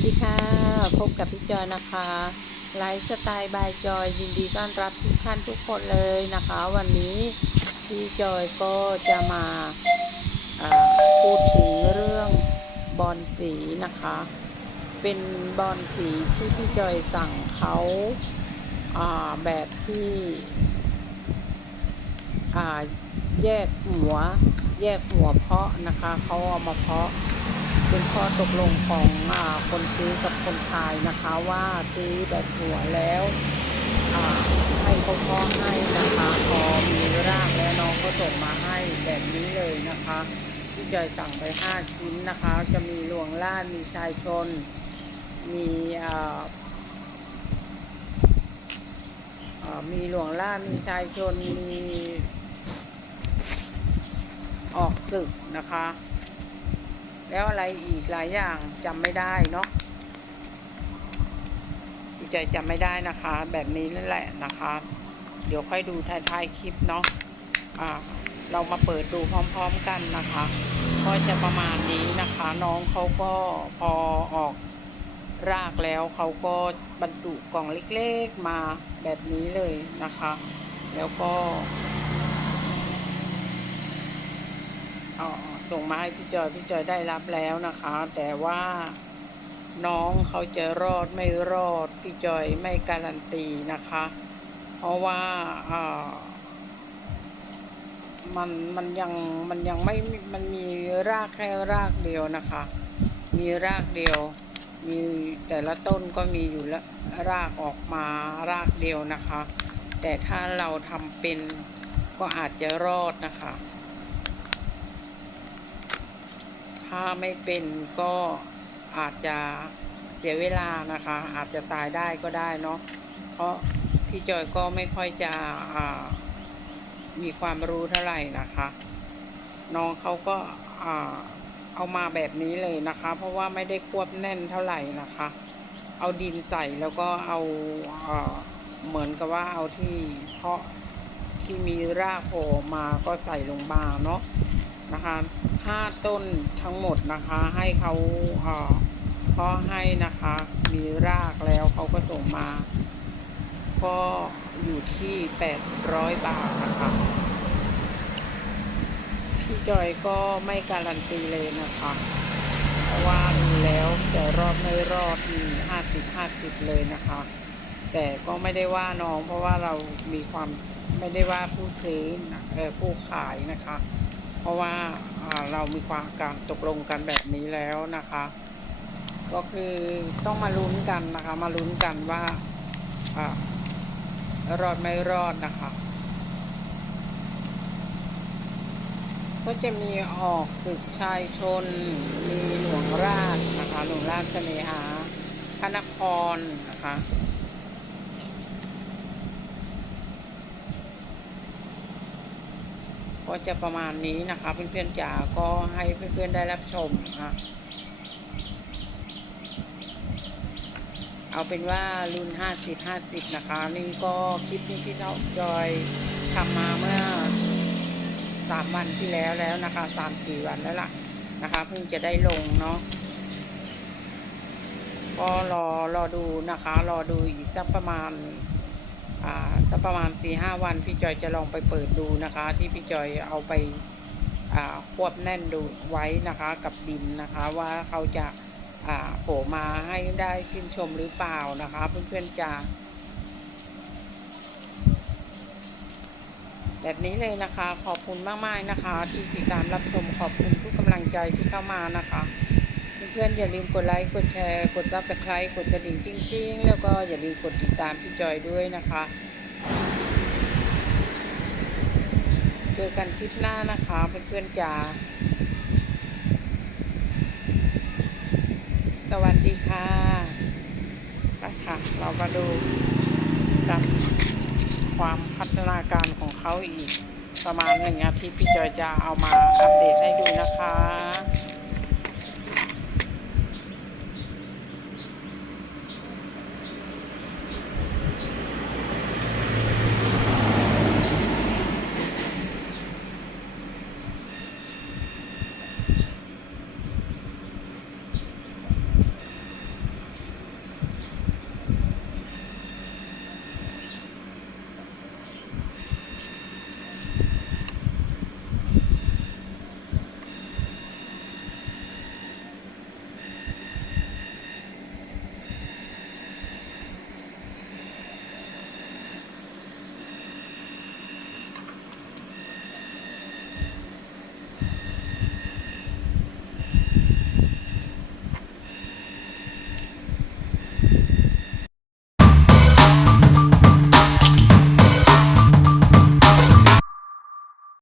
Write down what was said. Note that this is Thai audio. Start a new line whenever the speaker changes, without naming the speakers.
พี่คะพบกับพี่จอยนะคะไลฟ์สไตล์บายจอยยินดีต้อนรับทุกท่านทุกคนเลยนะคะ วันนี้พี่จอยก็จะมาพูดถึงเรื่องบอลสีนะคะ เป็นบอลสีที่พี่จอยสั่งเขาแบบที่แยกหัว แยกหัวเพาะนะคะเขาเอามาเพาะ เป็นข้อตกลงของอคนซื้อกับคนขายนะคะว่าซื้อแบบหัวแล้วให้เขาพาะให้นะคะพอมีร่ากแล้วน้องก็ส่งมาให้แบบนี้เลยนะคะพี่จอยสั่งไปห้าชิ้นนะคะ จะมีหลวงล่านมีชายชน มีมีหลวงล่ามีชายชน มีออกศึกนะคะ แล้วอะไรอีกหลายอย่างจำไม่ได้เนาะพี่จจำไม่ได้นะคะ แบบนี้นั่นแหละนะคะ เดี๋ยวค่อยดูท้ายๆคลิปเนาะอ่าเรามาเปิดดูพร้อมๆกันนะคะ ก็จะประมาณนี้นะคะ น้องเขาก็พอออกรากแล้วเขาก็บรรจุกล่องเล็กๆมาแบบนี้เลยนะคะ แล้วก็ อ๋อส่งมาให้พี่จอยพี่จอยได้รับแล้วนะคะ แต่ว่าน้องเขาจะรอดไม่รอด พี่จอยไม่การันตีนะคะ เพราะว่าอ่ามันมันยังมันยังไม่มันมีรากแค่รากเดียวนะคะ มีรากเดียว มีแต่ละต้นก็มีอยู่ละรากออกมารากเดียวนะคะ แต่ถ้าเราทำเป็นก็อาจจะรอดนะคะ ถ้าไม่เป็นก็อาจจะเสียเวลานะคะ อาจจะตายได้ก็ได้เนาะเพราะพี่จอยก็ไม่ค่อยจะมีความรู้เท่าไหร่นะคะ น้องเขาก็เอามาแบบนี้เลยนะคะ เพราะว่าไม่ได้ควบแน่นเท่าไหร่นะคะ เอาดินใส่แล้วก็เอาอ่าเหมือนกับว่าเอาที่เพาะที่มีรากโผล่มาก็ใส่ลงมาเนาะนะคะ ห้าต้นทั้งหมดนะคะ ให้เขาเออพาะให้นะคะ มีรากแล้วเขาก็ส่งมา ก็อยู่ที่แปดร้อยบาทนะคะพี่จอยก็ไม่การันตีเลยนะคะ เพราะว่าดูแล้วจะรอดไม่รอดมีห้าสิบห้าสิบเลยนะคะ แต่ก็ไม่ได้ว่าน้องเพราะว่าเรามีความไม่ได้ว่าผู้ซื้อนะเออผู้ขายนะคะ ราะว่าเรามีความการตกลงกันแบบนี้แล้วนะคะ ก็คือต้องมาลุ้นกันนะคะ มาลุ้นกันว่าอารอดไม่รอดนะคะ ก็จะมีออกศึกชายชน มีหลวงราชนะคะ หลวงราชเสน่หาพระนครนะคะ ก็จะประมาณนี้นะคะเพื่อนๆจ๋าก็ให้เพื่อนๆได้รับชมนะคะเอาเป็นว่ารุ่นห้าสิบห้าสิบนะคะ นี่ก็คลิปนี้ที่เราจอยทำมาเมื่อสามวันที่แล้วแล้วนะคะสามสี่วันแล้วล่ะนะคะ เพิ่งจะได้ลงเนาะก็รอรอดูนะคะ รอดูอีกสักประมาณ สักประมาณสี่ห้าวันพี่จอยจะลองไปเปิดดูนะคะ ที่พี่จอยเอาไปควบแน่นดูไว้นะคะกับดินนะคะ ว่าเขาจะโผล่มาให้ได้ชื่นชมหรือเปล่านะคะ เพื่อนๆจะแบบนี้เลยนะคะขอบคุณมากๆนะคะ ที่ติดตามรับชมขอบคุณทุกกำลังใจที่เข้ามานะคะ เพื่อนๆอย่าลืมกดไลค์กดแชร์กดซับสไครต์กดกระดิ่งจริง ๆ แล้วก็อย่าลืมกดติดตามพี่จอยด้วยนะคะ เจอกันคลิปหน้านะคะเพื่อนๆจ๋าสวัสดีค่ะไปค่ะ เรามาดูกันความพัฒนาการของเขาอีก ประมาณหนึ่งอาทิตย์พี่จอยจะเอามาอัปเดตให้ดูนะคะ